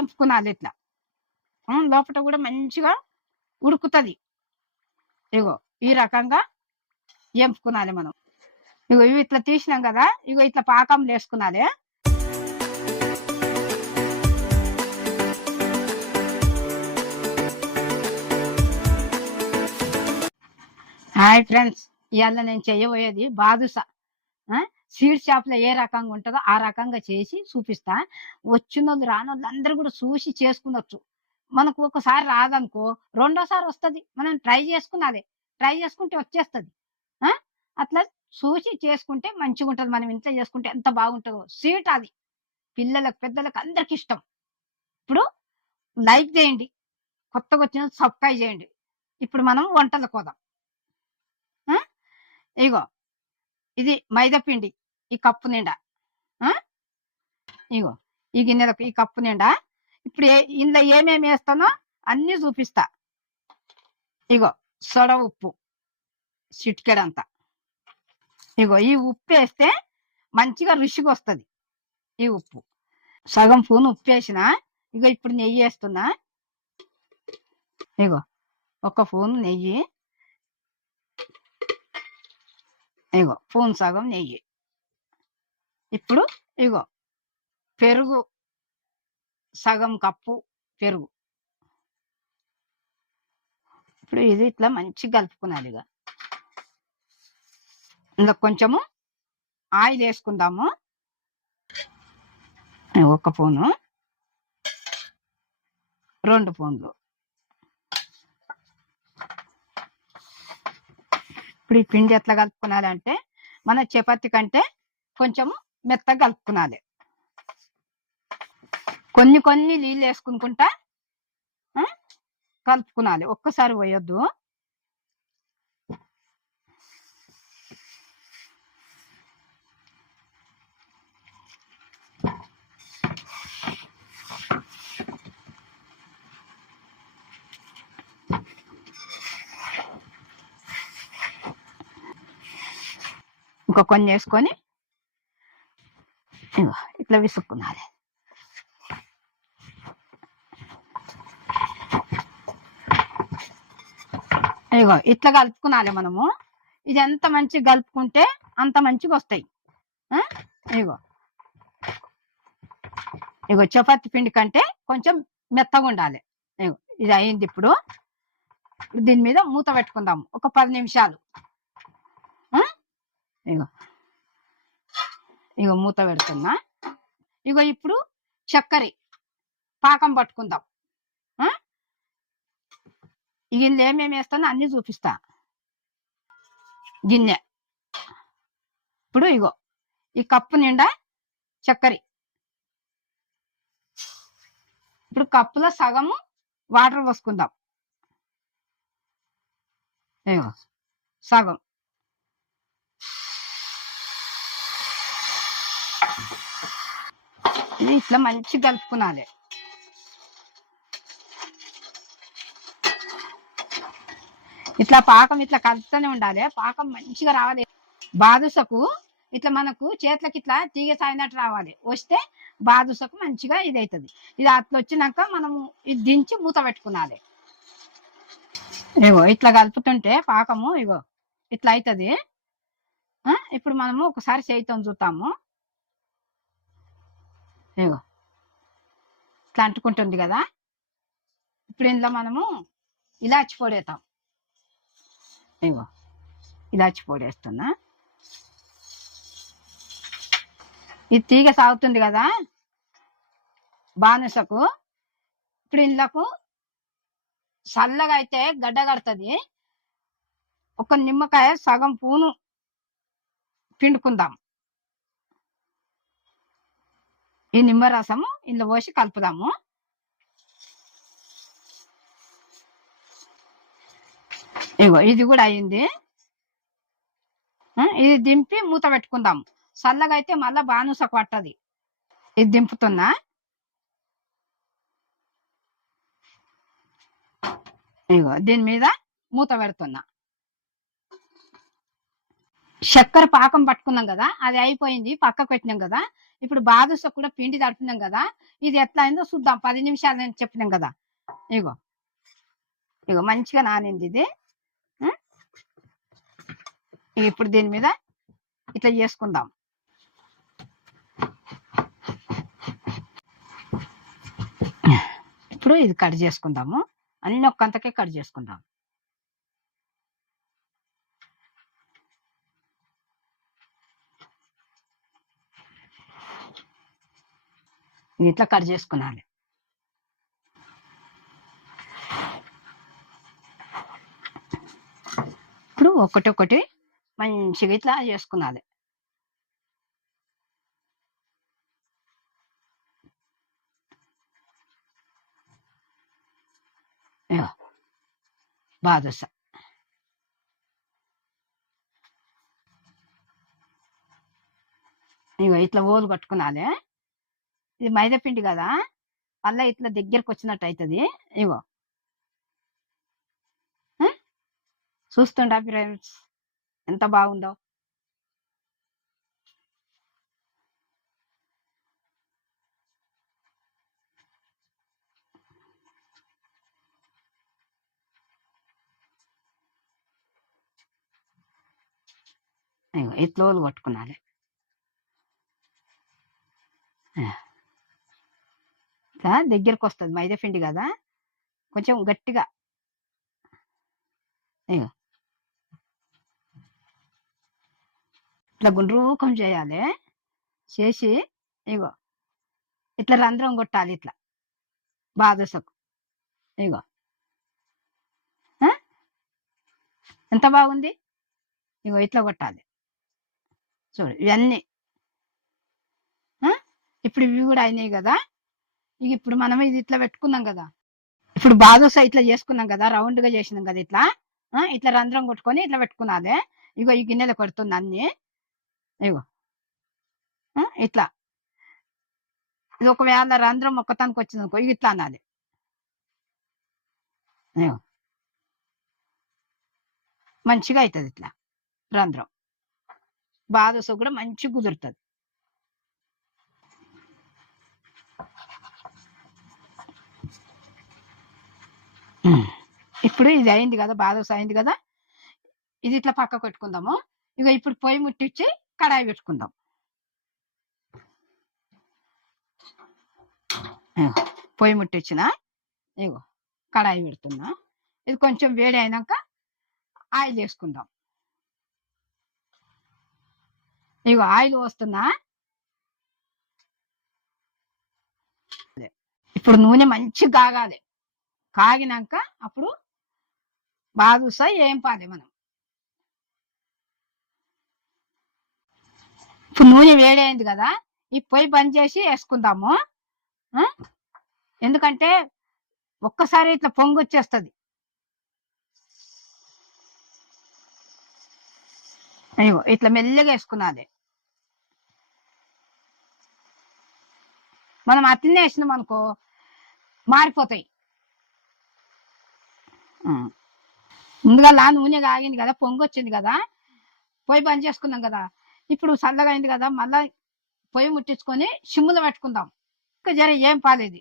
ఎంపుకునాలి ఇట్లా. లోపల కూడా మంచిగా ఉడుకుతుంది. ఇగో ఈ రకంగా ఎంపుకునాలి మనం. ఇగో ఇవి ఇట్లా తీసినాం కదా, ఇగో ఇట్లా పాకం వేసుకునాలి. హాయ్ ఫ్రెండ్స్, ఇవాళ నేను చేయబోయేది బాదుషా. స్వీట్ షాప్ లో ఏ రకంగా ఉంటుందో ఆ రకంగా చేసి చూపిస్తా. వచ్చినోళ్ళు రానోళ్ళు అందరూ కూడా చూసి చేసుకునొచ్చు. మనకు ఒకసారి రాదనుకో రెండోసారి వస్తుంది. మనం ట్రై చేసుకున్నది, ట్రై చేసుకుంటే వచ్చేస్తుంది. అట్లా చూసి చేసుకుంటే మంచిగా ఉంటుంది. మనం ఇంట్లో చేసుకుంటే ఎంత బాగుంటుందో. స్వీట్ అది పిల్లలకు పెద్దలకు అందరికి ఇష్టం. ఇప్పుడు లైక్ చేయండి, కొత్తగా వచ్చిన సబ్స్క్రైబ్ చేయండి. ఇప్పుడు మనం వంటలకు పోదాం. ఇగో ఇది మైదా పిండి ఈ కప్పు నిండా. ఇగో ఈ గిన్నెలకు ఈ కప్పు నిండా. ఇప్పుడు ఇందులో ఏమేమి వేస్తానో అన్నీ చూపిస్తా. ఇగో సొడ ఉప్పు చిటికెడంతా. ఇగో ఈ ఉప్పు వేస్తే మంచిగా రుచిగా వస్తుంది. ఈ ఉప్పు సగం స్పూన్ ఉప్పు వేసిన. ఇగో ఇప్పుడు నెయ్యి వేస్తున్నా. ఇగో ఒక స్పూన్ నెయ్యి. ఇగో స్పూన్ సగం నెయ్యి. ఇప్పుడు ఇగో పెరుగు సగం కప్పు పెరుగు. ఇప్పుడు ఇది ఇట్లా మంచిగా కలుపుకున్నాను. ఇక ఇందులో కొంచెము ఆయిల్ వేసుకుందాము. ఒక స్పూను, 2 స్పూన్లు. ఇప్పుడు ఈ పిండి ఎట్లా కలుపుకున్నాలి అంటే మన చపాతి కంటే కొంచెము మెత్తగా కలుపుకునాలి. కొన్ని కొన్ని నీళ్ళు వేసుకుంటా కలుపుకునాలి. ఒక్కసారి పోయొద్దు. ఇంకా కొన్ని వేసుకొని ఇట్లా విసుక్కునాలి. ఇగో ఇట్లా కలుపుకునాలి మనము. ఇది ఎంత మంచిగా కలుపుకుంటే అంత మంచిగా వస్తాయి. ఇగో ఇగో చపాతి పిండి కంటే కొంచెం మెత్తగా ఉండాలి. ఇగో ఇది అయింది. ఇప్పుడు దీని మీద మూత పెట్టుకుందాము ఒక 10 నిమిషాలు. ఇగో ఇగో మూత పెడుతున్నా. ఇగో ఇప్పుడు చక్కెర పాకం పట్టుకుందాం. ఈ గిన్నె ఏమేమి వేస్తానో అన్ని చూపిస్తా. గిన్నె ఇప్పుడు ఇగో ఈ కప్పు నిండా చక్కెర. ఇప్పుడు కప్పులో సగము వాటర్ పోసుకుందాం. ఇగో సగం. ఇది ఇట్లా మంచిగా కలుపుకునాలి. ఇట్లా పాకం ఇట్లా కలుపుతూనే ఉండాలి. పాకం మంచిగా రావాలి. బాదుషకు ఇట్లా మనకు చేతులకి ఇట్లా తీగ సాయినట్టు రావాలి. వస్తే బాదుషకు మంచిగా ఇది అవుతుంది. ఇది అట్లా వచ్చినాక మనము ఇది దించి మూత పెట్టుకునాలి. ఇగో ఇట్లా కలుపుతుంటే పాకము ఇగో ఇట్లా అవుతుంది. ఇప్పుడు మనము ఒకసారి చేయితో చూస్తాము. ఇగో ఇట్లా అంటుకుంటుంది కదా. ఇప్పుడు ఇందులో మనము ఇలాచి పొడి వేస్తాం. ఇగో ఇలాచి పొడి వేస్తున్నా. ఇది తీగ సాగుతుంది కదా బానుసకు. ఇప్పుడు ఇందులోకు చల్లగా అయితే గడ్డ కడుతుంది. ఒక నిమ్మకాయ సగం పూను పిండుకుందాం. ఈ నిమ్మరసము ఇందులో పోసి కలుపుదాము. ఇగో ఇది కూడా అయింది. ఇది దింపి మూత పెట్టుకుందాం. చల్లగా అయితే మళ్ళా బానుసకు పట్టది. ఇది దింపుతున్నా. ఇగో దీని మీద మూత పెడుతున్నా. చక్కెర పాకం పట్టుకున్నాం కదా, అది అయిపోయింది. పక్కకు పెట్టినాం కదా. ఇప్పుడు బాదుష కూడా పిండి తడిపినాం కదా, ఇది ఎట్లా అయిందో చూద్దాం. 10 నిమిషాలు అని చెప్పినాం కదా. ఇగో ఇగో మంచిగా నానింది ఇది. ఇప్పుడు దీని మీద ఇట్లా చేసుకుందాం. ఇప్పుడు ఇది కట్ చేసుకుందాము. అన్ని ఒక్కంతకే కట్ చేసుకుందాం. ఇట్లా కట్ చేసుకున్నాలి. ఇప్పుడు ఒకటి మంచిగా ఇట్లా చేసుకున్నాలి. బాదుష ఇగో ఇట్లా ఓలు కట్టుకున్నాలి. ఇది మైదా పిండి కదా, మళ్ళీ ఇట్లా దగ్గరకు వచ్చినట్టు అవుతుంది. ఇగో చూస్తుండా ఫ్రెండ్స్ ఎంత బాగుందో. ఇగో ఇట్లా ఓలు కొట్టుకున్నాలి. దగ్గరకు వస్తుంది మైదా పిండి కదా, కొంచెం గట్టిగా. ఇగో ఇట్లా గుండ్రూకం చేయాలి. చేసి ఇగో ఇట్లా రంధ్రం కొట్టాలి ఇట్లా బాదుషకు. ఇగో ఎంత బాగుంది. ఇగో ఇట్లా కొట్టాలి. చూడు ఇవన్నీ ఇప్పుడు ఇవి కూడా అయినాయి కదా. ఇక ఇప్పుడు మనం ఇది ఇట్లా పెట్టుకున్నాం కదా. ఇప్పుడు బాదుష ఇట్లా చేసుకున్నాం కదా, రౌండ్ గా చేసినాం కదా. ఇట్లా ఇట్లా రంధ్రం కొట్టుకొని ఇట్లా పెట్టుకున్నాలి. ఇగో ఈ గిన్నెలో కొడుతుంది అన్ని. ఇగో ఇట్లా ఇది ఒకవేళ రంధ్రం ఒక్కతానికి వచ్చింది అనుకో, ఇక ఇట్లా అనాలి. మంచిగా అవుతుంది ఇట్లా రంధ్రం. బాదుష కూడా మంచిగా కుదురుతుంది. ఇప్పుడు ఇది అయింది కదా, బాదుష అయింది కదా. ఇది ఇట్లా పక్క పెట్టుకుందాము. ఇక ఇప్పుడు పొయ్యి ముట్టించి కడాయి పెట్టుకుందాం. పొయ్యి ముట్టించిన ఇగో కడాయి పెడుతున్నా. ఇది కొంచెం వేడి అయినాక ఆయిల్ వేసుకుందాం. ఇగో ఆయిల్ పోస్తున్నా. ఇప్పుడు నూనె మంచిగా కాగాలి. కాగినాక అప్పుడు బాదుష ఏంపాలి మనం. ఇప్పుడు నూనె వేడి అయింది కదా, ఈ పొయ్యి బంద్ చేసి వేసుకుందాము. ఎందుకంటే ఒక్కసారి ఇట్లా పొంగు వచ్చేస్తుంది. అయ్యో ఇట్లా మెల్లగా వేసుకున్నది. మనం అట్లనే వేసినాం అనుకో మారిపోతాయి. ముందుగా నూనె కాగింది కదా, పొంగు వచ్చింది కదా, పొయ్యి బంద్ చేసుకున్నాం కదా. ఇప్పుడు చల్లగా అయింది కదా, మళ్ళా పొయ్యి ముట్టించుకొని సిమ్ములో పెట్టుకుందాం. ఇంకా జర ఏం పాలేదు.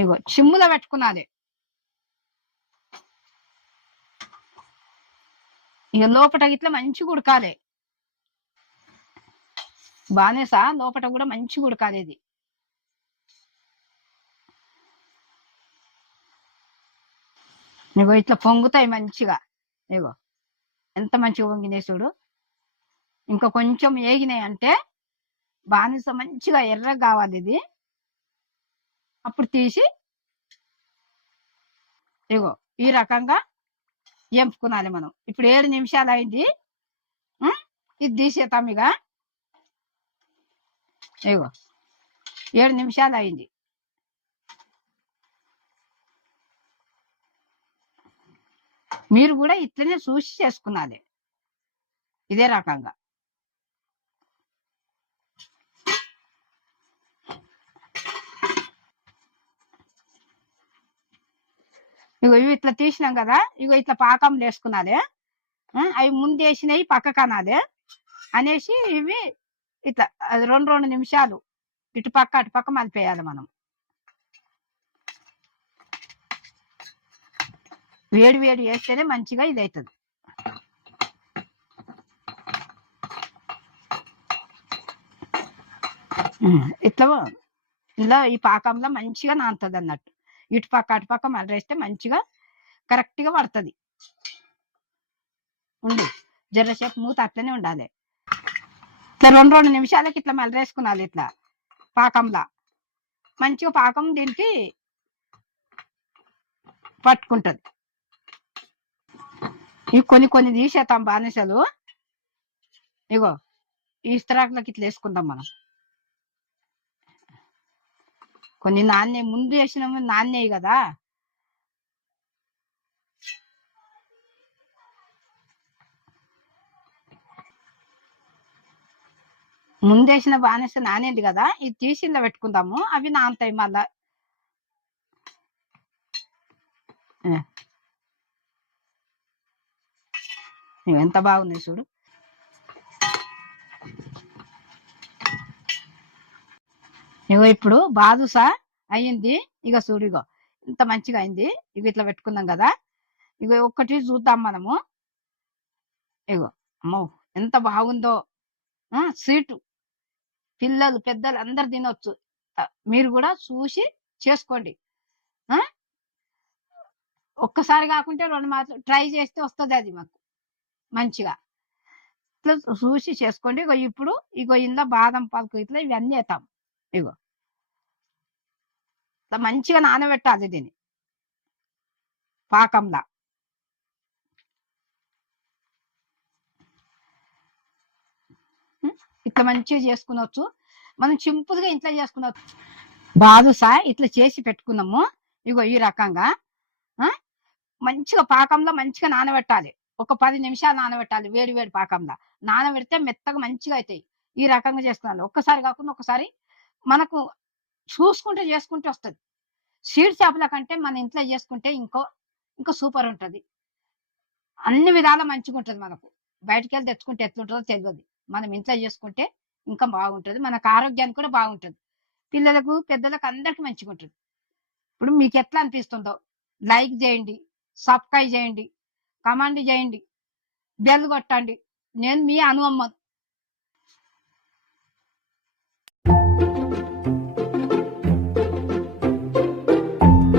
ఇగో సిమ్ములో పెట్టుకున్నది. ఇక లోపట ఇట్లా మంచిగా ఉడకాలి. బానేసా లోపట కూడా మంచిగా ఉడకాలి. ఇది ఇగో ఇట్లా పొంగుతాయి మంచిగా. ఇగో ఎంత మంచిగా పొంగినాయి చూడు. ఇంకా కొంచెం ఏగినాయి అంటే బానిస మంచిగా ఎర్రగా కావాలి. ఇది అప్పుడు తీసి ఇగో ఈ రకంగా ఎంపుకునాలి మనం. ఇప్పుడు 7 నిమిషాలు అయింది. ఇది తీసేతాం. ఇక ఇగో 7 నిమిషాలు అయింది. మీరు కూడా ఇట్లనే చూసి చేసుకున్నాలి ఇదే రకంగా. ఇగో ఇవి ఇట్లా తీసినాం కదా, ఇగో ఇట్లా పాకం వేసుకున్నాలి. అవి ముందేసినవి పక్కకు అనాలి అనేసి ఇవి ఇట్లా 2 నిమిషాలు ఇటు పక్క అటు పక్క మలిపేయాలి మనం. వేడి వేడి వేస్తేనే మంచిగా ఇది అవుతుంది. ఇట్లా ఇలా ఈ పాకంలో మంచిగా నానుతుంది అన్నట్టు. ఇటు పక్క అటు పక్క మలరేస్తే మంచిగా కరెక్ట్గా పడుతుంది. ఉండి జర్రసేపు మూత అట్లనే ఉండాలి. ఇట్లా 2 నిమిషాలకి ఇట్లా మలరేసుకున్నాలి. ఇట్లా పాకంలా మంచిగా పాకం దీనికి పట్టుకుంటది. ఇవి కొన్ని తీసేస్తాం బానిసలు. ఇగో ఈ ఇస్తరాకులకి ఇట్లా వేసుకుందాం మనం. కొన్ని నాణ్య ముందు వేసినాము నాణ్యయి కదా. ముందేసిన బానిస నానేది కదా, ఇది తీసి ఇందులో పెట్టుకుందాము. అవి నానతాయి మళ్ళా. ఎంత బాగున్నాయి చూడు. ఇగో ఇప్పుడు బాదుషా అయ్యింది. ఇక చూడు, ఇగో ఇంత మంచిగా అయింది. ఇగో ఇట్లా పెట్టుకుందాం కదా. ఇగో ఒక్కటి చూద్దాం మనము. ఇగో అమ్మో ఎంత బాగుందో. స్వీటు పిల్లలు పెద్దలు అందరు తినొచ్చు. మీరు కూడా చూసి చేసుకోండి. ఒక్కసారి కాకుంటే 2 మార్లు ట్రై చేస్తే వస్తుంది అది మాకు మంచిగా. ఇట్లా చూసి చేసుకోండి. ఇగో ఇప్పుడు ఇగో ఇందులో బాదం పలుకు ఇట్లా ఇవన్నీ వేస్తాం. ఇగో ఇట్లా మంచిగా నానబెట్టాలి దీన్ని పాకంలా. ఇట్లా మంచిగా చేసుకునొచ్చు. మనం సింపుల్గా ఇంట్లో చేసుకునొచ్చు. బాదుషా ఇట్లా చేసి పెట్టుకున్నాము. ఇగో ఈ రకంగా మంచిగా పాకంలో మంచిగా నానబెట్టాలి. ఒక 10 నిమిషాలు నానబెట్టాలి వేడి వేడి పాకంలో. నానబెడితే మెత్తగా మంచిగా అవుతాయి. ఈ రకంగా చేసుకున్నాను. ఒక్కసారి కాకుండా ఒకసారి మనకు చూసుకుంటే చేసుకుంటే వస్తుంది. సీడ్ చేపల కంటే మన ఇంట్లో చేసుకుంటే ఇంకా సూపర్ ఉంటుంది. అన్ని విధాల మంచిగా ఉంటుంది. మనకు బయటికి వెళ్ళి తెచ్చుకుంటే ఎట్లుంటుందో తెలియదు. మనం ఇంట్లో చేసుకుంటే ఇంకా బాగుంటుంది. మనకు ఆరోగ్యానికి కూడా బాగుంటుంది. పిల్లలకు పెద్దలకు అందరికి మంచిగా ఉంటుంది. ఇప్పుడు మీకు ఎట్లా అనిపిస్తుందో లైక్ చేయండి, సబ్స్క్రైబ్ చేయండి, కమెంట్ చేయండి, బెల్ కొట్టండి. నేను మీ అనువమ్మ.